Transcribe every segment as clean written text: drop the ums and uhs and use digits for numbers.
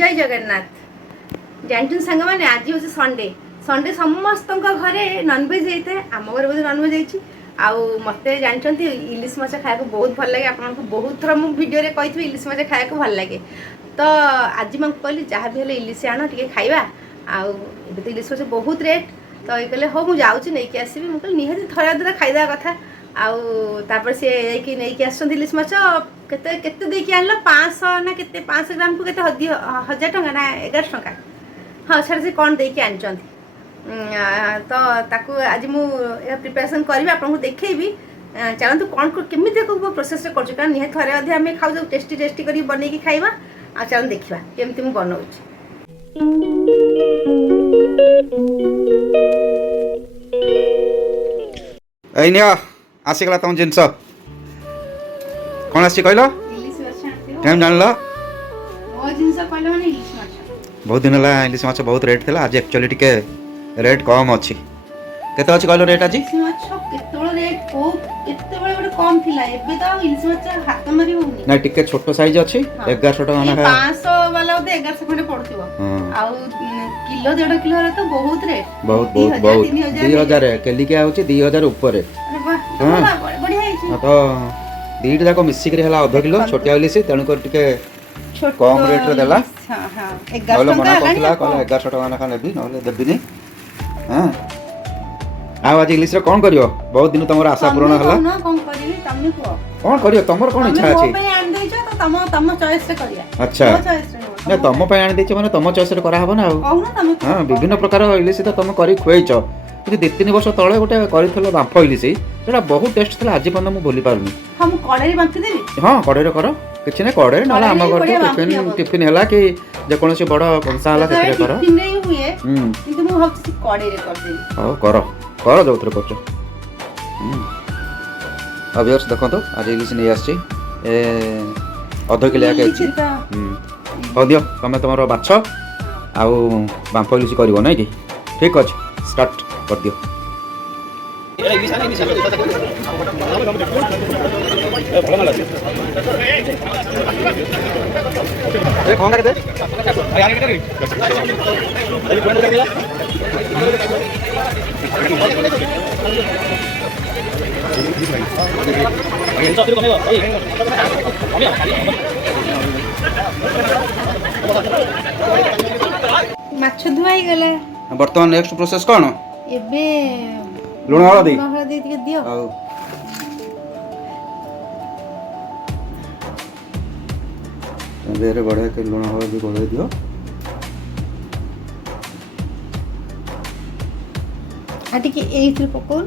जय जगन्नाथ जानते सांग मैंने आज हूँ संडे संडे समस्त घरे नॉनवेज होता है आम घर बोधे नॉनवेज होती मत जानते इलिश माछ खाया बहुत भल लगे आपको बहुत थर मुझे वीडियो कही इलिश माछ खाया भल लगे तो आज मैं कहली जहाँ भी इलिश आण टे खाइबा आउ तो इलिश माछ बहुत रेट तो ये कहले हो मुझे नहीं आसबि मुझे निहाती थोड़ा थोड़ा खाइदा कथा आउे सी नहीं आसुँच इलिश माछ केते केते देकी आनलो 500 ना केते 500 ग्राम को केते 1000 टंका ना 1100 टंका हाँ छाड़ से कौन देकी आनिचंती तो ताकू आज मु प्रिपरेशन करी आपको देखी चलतु कौन केमी प्रोसेस कर कारण निहत थरे अधे आम खाऊ टेस्टी टेस्टी कर बनई खाइबा आ चल देखा केमती मु बनाऊँ आसीगला तुम जिनस कौन आसी कहल केम जान बहुत दिन है इलिश माछ बहुत रेट थी आज एक्चुअली टिके रेट कम अच्छी केते अच्छी कहल रेट आज ना टिके छोट साइज अच्छी 1100 टका 500 वाला 1100 खंडे पड़थिबो आ किलो 1.5 किलो रे तो बहुत रेट बहुत बहुत बहुत 2000 केली के आउची 2000 ऊपर रे हां बढ़िया है तो दीट जाको मिसी करे हला आधा किलो छोटिया इलिश तेणु कर टिके कम रेट रे देला हां हां 1100 मना कहला कहला 1100 टका ना नेबी नले देबिनी हां आज इलिश रे कोन करियो बहुत दिन तमर आशा पूर्ण हला ना कोन करिवि तमने को कोन करियो तमर कोन इच्छा अछि पे आन दै छ तो तम चॉइस से करिया अच्छा ना तम पे आन दै छ माने तम चॉइस रे करा हबो ना हां विभिन्न प्रकार इलिश तो तम करी खुएछ कि 2-3 वर्ष तळे गोटे करिथलो बाम्फा इलिश सेटा बहुत टेस्ट थला आज पन मु भूली पारुनी हम कड़ाई बांफी देबी हां कड़ाई रे करो किछ ने कड़ाई नाला हम घर टिफिन हला कि जे कोनोसी बड़ कंसा हला तेरे करो टिफिन रे हुए किंतु मु भाबछि कड़ाई रे कर देबी हां करो करो जो थरे करछ अब यस देखो तो आज इलिश नहीं आछि ए आधा किलो के अछि हो दियो तमे तमरो बाछ आउ बाम्फा इलिश करिवो नै कि ठीक अछि स्टार्ट कर दियो ए कौन कर दे अरे आने के अरे कौन कर दिया ये तो फिर कौन है माछ धुआई गला वर्तमान नेक्स्ट प्रोसेस कोन एबे लूण हळदी टिके दियो बेरे बड़े के लूण हळदी गोळे दियो आ टिके एथि पकोन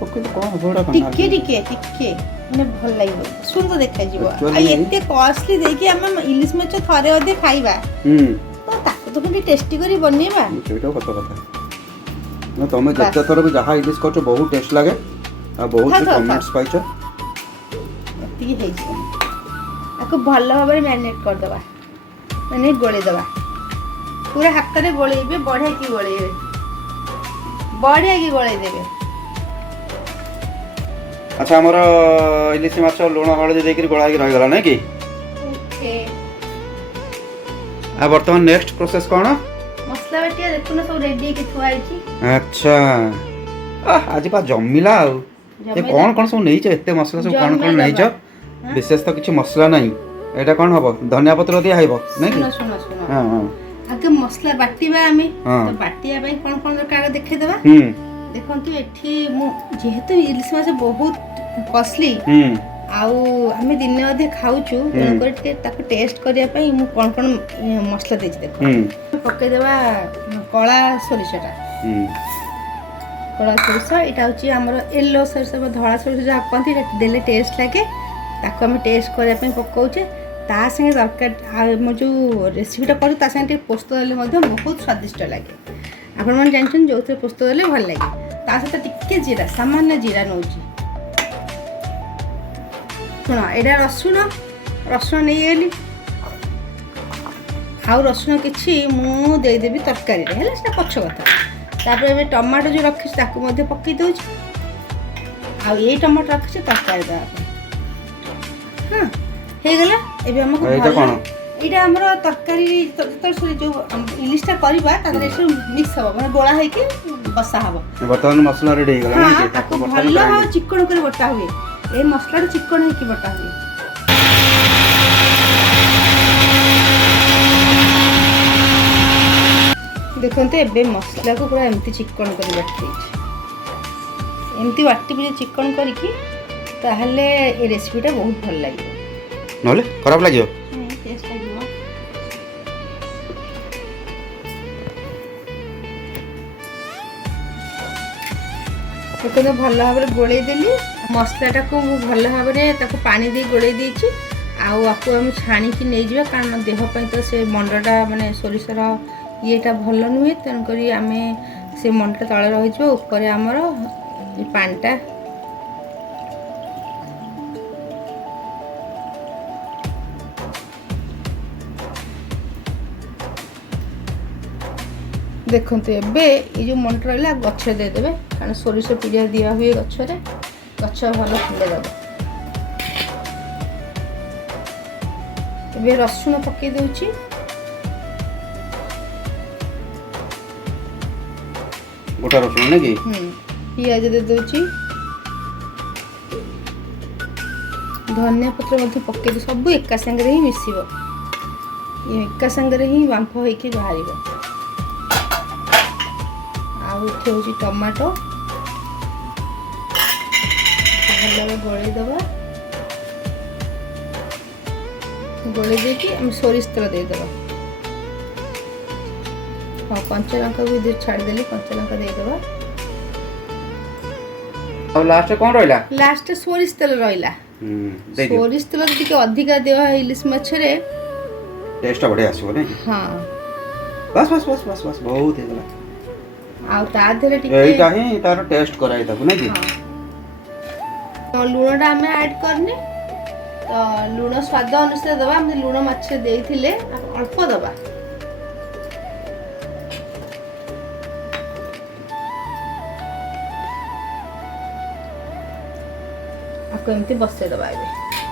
पकोन कोन बड़ा टिके टिके टिके ने भल लागिबो सुंदर देखा जीवो आ एते कॉस्टली देकी हम इलिश माछ थरे अधे खाइबा तो ताको तो भी टेस्टी करी बनेबा सेटा कथा ना तमे जत्ता थर भी जहा इलिश करछो बहुत टेस्ट लागे आ बहुत कमेंट्स पाइछो ती हे छै आको भल्ला भाबरे मैरिनेट कर दबा माने गोळे दबा पूरा हाथ रे गोळेबे बढ़िया की गोळे देबे अच्छा हमर इलिश माछ लूण हळदी देकरी गोळा के रहि गला नै कि ओके आ वर्तमान नेक्स्ट प्रोसेस कोन मसला बटिया देखो ना सब रेडी के थुआ आइची अच्छा आज पा जम्मिला ए कोन कोन सब नै छ एते मसला सब कोन कोन नै छ विशेष तो किछ मसला नै एटा कोन हबो धनिया पत्र दिया हइबो नै कि सुनो सुनो हां हां आगे मसला बाटीबा आमे तो बाटिया पई कोन कोन दरकार देखे देबा देखंतु एठी मु जेहेतु इलिश माछ बहुत कॉस्टली आउ आमे दिन अधे खाउछु तेनकर ताको टेस्ट करिया पई मु कोन कोन मसला देछि देखो पके देबा कळा सोरिषटा कळा सोरिष एटा होची हमर येलो सोरिष धळा सोरिष जा कहंती देले टेस्ट लागे ताको हम टेस्ट करिया पई पकाउछे ता संगे दरकार मो जो रेसिपीटा करू ता संगे पोस्त देले मध्ये बहुत स्वादिष्ट लागे आपण मन जानछन जोथे पोस्त देले भल लागे ता सहित टिके जीरा सामान्य जीरा नउची सुन एडा रसुण रसुण नहीं गेली आउ रसुण किछि मु दे देबी तरकारी रे हला से पछ कथा तापर एबे टमाटो जो रखि ताकू मध्ये पक्की दोछि आ ए टमाटो रखि तरकारी दा हां हे गला एबे हमको एटा कोन ଏଇଟା ଆମର ତରକାରୀ ଯେତେବେଳେ ଯୋଉ ଇଲିଶଟା କରିବା ତାଦେହରେ ଏସବୁ ମିକ୍ସ ହବ ମାନେ ଗୋଳା ହେଇକି ବସା ହବ। ବର୍ତ୍ତମାନ ମସଲା ରେଡି ହେଇଗଲା ନାଇଁ କି? ତାକୁ ଭଲ ଚିକଣ କରି ବଟା ହୁଏ। ଏଇ ମସଲାଟା ଚିକଣ ହେଇକି ବଟା ହୁଏ। ଦେଖନ୍ତୁ ଏବେ ମସଲାକୁ ପୁରା ଏମିତି ଚିକଣ କରି ବାଟି ଦେଇଛି। ଏମିତି ବାଟିବି ଚିକଣ କରିକି ତାହେଲେ ଏ ରେସିପିଟା ବହୁତ ଭଲ ଲାଗିବ। ନହେଲେ ଖରାପ ଲାଗିବ। ଟେଷ୍ଟ ଲାଗିବ। ଦେଖନ୍ତୁ ଭଲ ଭାବରେ ଗୋଳେଇ ଦେଲି ମସଲାଟାକୁ ଭଲ ଭାବରେ ତାକୁ ପାଣି ଦେଇ ଗୋଳେଇ ଦେଇଛି। ଆଉ ଆକୁ ଆମେ ଛାଣିକି ନେଇଯିବା କାରଣ ଦେହ ପାଇଁ ତ ସେ ମଣ୍ଡଟା ମାନେ ସୋରିଷର ଇଏଟା ଭଲ ନୁହେଁ। ତେଣୁକରି ଆମେ ସେ ମଣ୍ଡଟା ତଳେ ରହିଯିବ ଉପରେ ଆମର ପାଣିଟା ଦେଖନ୍ତୁ ଏବେ ଏଇ ଯେଉଁ ମଣ୍ଡ ରହିଲା ଗଛରେ ଦେଇଦେବେ କାରଣ ସୋରିଷ ପିଡ଼ିଆ ଦିଆ ହୁଏ ଗଛରେ ଗଛ ଭଲ ଫୁଲ ଦେବ। ଏବେ ରସୁଣ ପକେଇ ଦେଉଛି। ଗୋଟା ରସୁଣ ନାଇଁ କି? ପିଆଜ ଦେଇ ଦେଉଛି। ଧନିଆ ପତ୍ର ମଧ୍ୟ ପକେଇବି। ସବୁ ଏକା ସାଙ୍ଗରେ ହିଁ ମିଶିବ। ଏକା ସାଙ୍ଗରେ ହିଁ ବାମ୍ଫ ହେଇକି ବାହାରିବ। ଆଉ ଏଠି ହେଉଛି ଟମାଟୋ ଭଲ ଭାବେ ଗୋଳେଇ ଦେବା। ଗୋଳେଇ ଦେଇକି ଆମେ ସୋରିଷ ତେଲ ଦେଇଦେବା। ହଁ କଞ୍ଚା ଲଙ୍କା ବି ଛାଡ଼ିଦେଲି କଞ୍ଚା ଲଙ୍କା ଦେଇଦେବା। ଆଉ ଲାଷ୍ଟରେ କ'ଣ ରହିଲା? ଲାଷ୍ଟରେ ସୋରିଷ ତେଲ ରହିଲା। ସୋରିଷ ତେଲ ଟିକେ ଅଧିକା ଦେବା ଇଲିଶ ମାଛରେ ଟେଷ୍ଟଟା ବଢ଼ିଆ ଆସିବ ନାଇଁ? ହଁ ବାସ୍ ବାସ୍ ବାସ୍ ବାସ୍ ବାସ୍ ବହୁତ ହେଇଗଲା। ଆଉ ତା ଦେହରେ ଟିକେ ଏଇଟା ହିଁ ତାର ଟେଷ୍ଟ କରାଏ ତାକୁ ନାଇଁ କି? ଲୁଣଟା ଆମେ ଆଡ୍ କରିନେ ତ ଲୁଣ ସ୍ୱାଦ ଅନୁସାରେ ଦେବା। ଆମେ ଲୁଣ ମାଛରେ ଦେଇଥିଲେ ଅଳ୍ପ ଦେବା। ଆକୁ ଏମିତି ବସେଇ ଦେବା। ଏବେ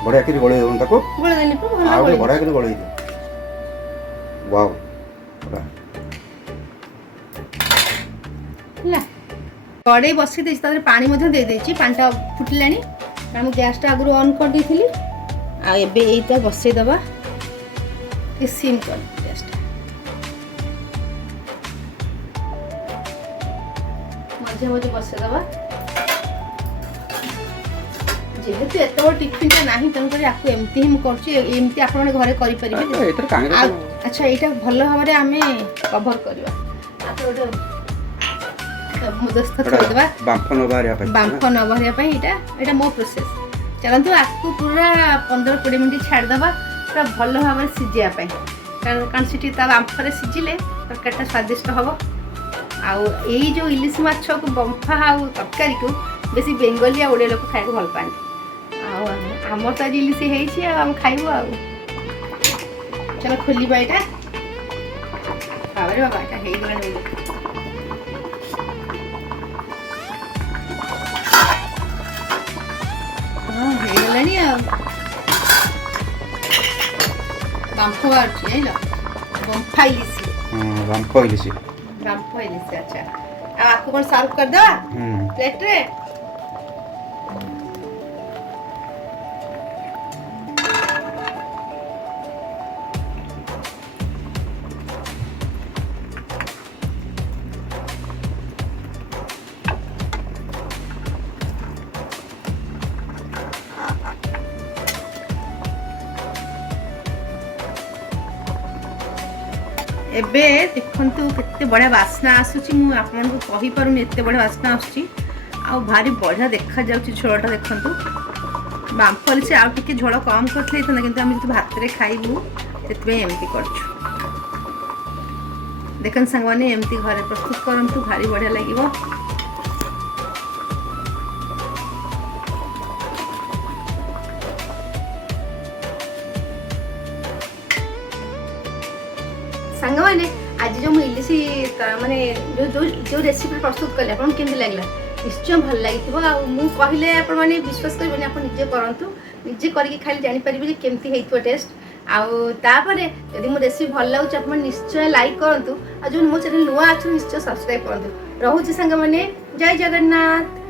ବଢ଼ିଆ କରି ଗୋଳେଇ ଦେବ ତାକୁ। ଗୋଳେଇ ଦେଲି ପୁରା ଭଲ ଆଉ ଗୋଳେଇ ବଢ଼ିଆ କରି ଗୋଳେଇ ଦିଅ। ୱାଓ ହେଲା କଡ଼େଇ ବସେଇ ଦେଇଛି ତା ଦେହରେ ପାଣି ମଧ୍ୟ ଦେଇ ଦେଇଛି। ପାଣିଟା ଫୁଟିଲାଣି କାରଣ ମୁଁ ଗ୍ୟାସଟା ଆଗରୁ ଅନ୍ କରିଦେଇଥିଲି। ଆଉ ଏବେ ଏଇଟା ବସେଇ ଦେବା। ଟିକେ ସିମ୍ କରି ଗ୍ୟାସଟା ମଝେ ମଝେ ବସେଇ ଦେବା। ଯେହେତୁ ଏତେ ବଡ଼ ଟିଫିନଟା ନାହିଁ ତେଣୁକରି ଆକୁ ଏମିତି ହିଁ ମୁଁ କରୁଛି। ଏମିତି ଆପଣମାନେ ଘରେ କରିପାରିବେ। ଆଚ୍ଛା ଏଇଟା ଭଲ ଭାବରେ ଆମେ କଭର କରିବା। ଗୋଟେ ଥୋଇଦେବା ବାମ୍ଫ ନ ବାହାରିବା ପାଇଁ। ଏଇଟା ମୋ ପ୍ରୋସେସ୍। ଚାଲନ୍ତୁ ଆକୁ ପୁରା 15-20 ମିନିଟ୍ ଛାଡ଼ିଦେବା ପୁରା ଭଲ ଭାବରେ ସିଝିବା ପାଇଁ। କାରଣ ସେଠି ତା ବାମ୍ଫରେ ସିଝିଲେ ତରକାରୀଟା ସ୍ୱାଦିଷ୍ଟ ହେବ। ଆଉ ଏଇ ଯେଉଁ ଇଲିଶ ମାଛକୁ ବମ୍ଫା ଆଉ ତରକାରୀକୁ ବେଶୀ ବେଙ୍ଗଲି ଆଉ ଓଡ଼ିଆ ଲୋକ ଖାଇବାକୁ ଭଲ ପାଆନ୍ତି। ଆଉ ଆମର ତ ଆଜି ଇଲିଶ ହେଇଛି ଆଉ ଆମେ ଖାଇବୁ। ଆଉ ଚାଲ ଖୋଲିବା ଏଇଟା। ବାବାରେ ବାବା ଏଇଟା ହେଇଗଲାଣି। ହେଇଗଲାଣି ଆଉ ବାମ୍ଫ ବାହାରୁଛି ଜାଣିଲ। ବମ୍ଫା ଇଲିଶ। ଆଚ୍ଛା ଆଉ ଆକୁ କ'ଣ ସର୍ଭ କରିଦେବା ପ୍ଲେଟ୍ରେ? ଏବେ ଦେଖନ୍ତୁ କେତେ ବଢ଼ିଆ ବାସ୍ନା ଆସୁଛି। ମୁଁ ଆପଣଙ୍କୁ କହିପାରୁନି ଏତେ ବଢ଼ିଆ ବାସ୍ନା ଆସୁଛି। ଆଉ ଭାରି ବଢ଼ିଆ ଦେଖାଯାଉଛି ଝୋଳଟା। ଦେଖନ୍ତୁ ବାମ୍ଫ ଇଲିଶ ଆଉ ଟିକେ ଝୋଳ କମ୍ କରିଥିଲେ ହେଇଥାନ୍ତା କିନ୍ତୁ ଆମେ ଯେହେତୁ ଭାତରେ ଖାଇବୁ ସେଥିପାଇଁ ଏମିତି କରୁଛୁ। ଦେଖନ୍ତୁ ସାଙ୍ଗମାନେ ଏମିତି ଘରେ ପ୍ରସ୍ତୁତ କରନ୍ତୁ ଭାରି ବଢ଼ିଆ ଲାଗିବ। ସାଙ୍ଗମାନେ ଆଜି ଯେଉଁ ମୁଁ ଇଲିଶ ମାନେ ଯେଉଁ ରେସିପି ପ୍ରସ୍ତୁତ କଲି ଆପଣଙ୍କୁ କେମିତି ଲାଗିଲା? ନିଶ୍ଚୟ ଭଲ ଲାଗିଥିବ। ଆଉ ମୁଁ କହିଲେ ଆପଣମାନେ ବିଶ୍ୱାସ କରିବେନି। ଆପଣ ନିଜେ କରନ୍ତୁ। ନିଜେ କରିକି ଖାଇଲେ ଜାଣିପାରିବେ ଯେ କେମିତି ହେଇଥିବ ଟେଷ୍ଟ। तापरे यदि मो रेसिपी भल लगे आप निश्चय लाइक करूँ और जो मो चैनल नुआ अच्छे निश्चय सब्सक्राइब करूँ। रोचे सांग मैंने जय जगन्नाथ।